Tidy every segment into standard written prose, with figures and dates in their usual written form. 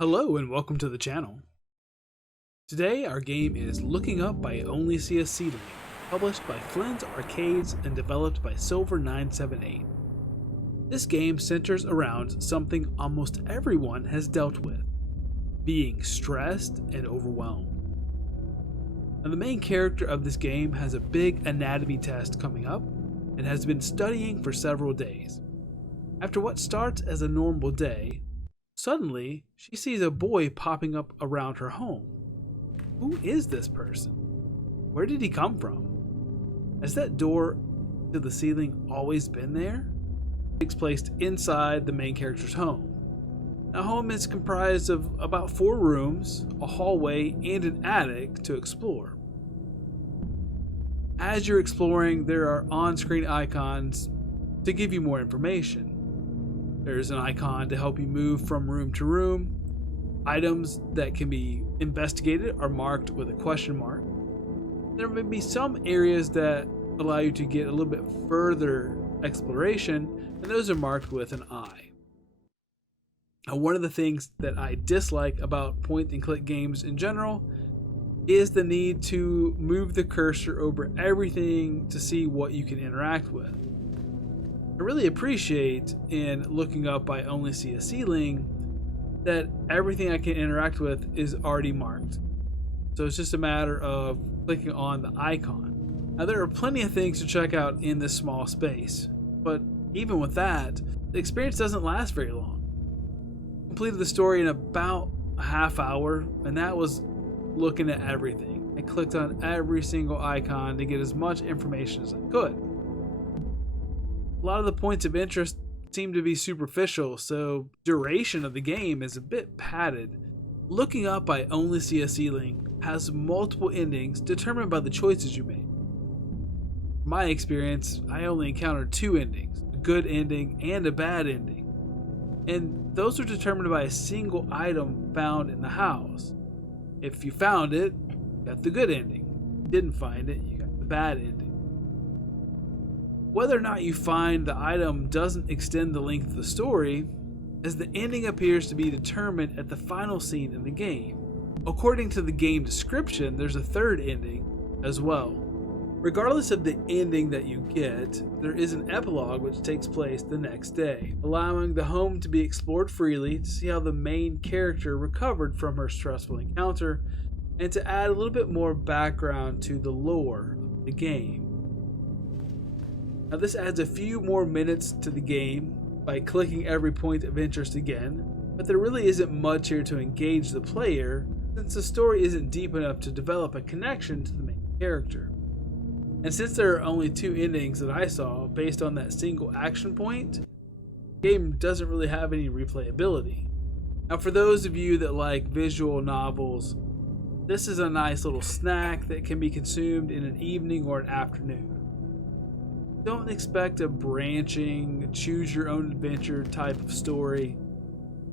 Hello and welcome to the channel. Today our game is Looking Up by Only See a Ceiling, published by Flynn's Arcades and developed by Silver 978. This game centers around something almost everyone has dealt with: being stressed and overwhelmed. Now, the main character of this game has a big anatomy test coming up and has been studying for several days. After what starts as a normal day, suddenly, she sees a boy popping up around her home. Who is this person? Where did he come from? Has that door to the ceiling always been there? It takes place inside the main character's home. The home is comprised of about 4 rooms, a hallway, and an attic to explore. As you're exploring, there are on-screen icons to give you more information. There's an icon to help you move from room to room. Items that can be investigated are marked with a question mark. There may be some areas that allow you to get a little bit further exploration, and those are marked with an eye. Now, one of the things that I dislike about point and click games in general is the need to move the cursor over everything to see what you can interact with. I really appreciate in Looking Up by Only See a Ceiling that everything I can interact with is already marked. So it's just a matter of clicking on the icon. Now, there are plenty of things to check out in this small space, but even with that, the experience doesn't last very long. I completed the story in about a half hour, and that was looking at everything. I clicked on every single icon to get as much information as I could. A lot of the points of interest seem to be superficial, so duration of the game is a bit padded. Looking Up by Only See a Ceiling has multiple endings determined by the choices you make. In my experience, I only encountered 2 endings, a good ending and a bad ending. And those are determined by a single item found in the house. If you found it, you got the good ending. If you didn't find it, you got the bad ending. Whether or not you find the item doesn't extend the length of the story, as the ending appears to be determined at the final scene in the game. According to the game description, there's a 3rd ending as well. Regardless of the ending that you get, there is an epilogue which takes place the next day, allowing the home to be explored freely to see how the main character recovered from her stressful encounter, and to add a little bit more background to the lore of the game. Now, this adds a few more minutes to the game by clicking every point of interest again, but there really isn't much here to engage the player since the story isn't deep enough to develop a connection to the main character. And since there are only 2 endings that I saw based on that single action point, the game doesn't really have any replayability. Now, for those of you that like visual novels, this is a nice little snack that can be consumed in an evening or an afternoon. Don't expect a branching, choose-your-own-adventure type of story.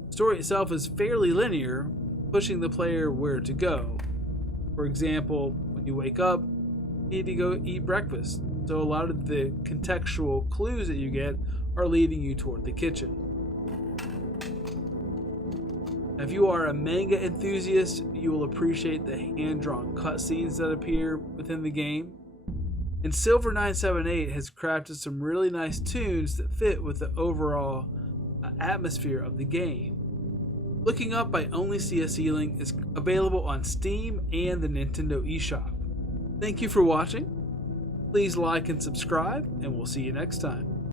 The story itself is fairly linear, pushing the player where to go. For example, when you wake up, you need to go eat breakfast, so a lot of the contextual clues that you get are leading you toward the kitchen. If you are a manga enthusiast, you will appreciate the hand-drawn cutscenes that appear within the game. And Silver 978 has crafted some really nice tunes that fit with the overall atmosphere of the game. Looking Up by Only See a Ceiling is available on Steam and the Nintendo eShop. Thank you for watching. Please like and subscribe, and we'll see you next time.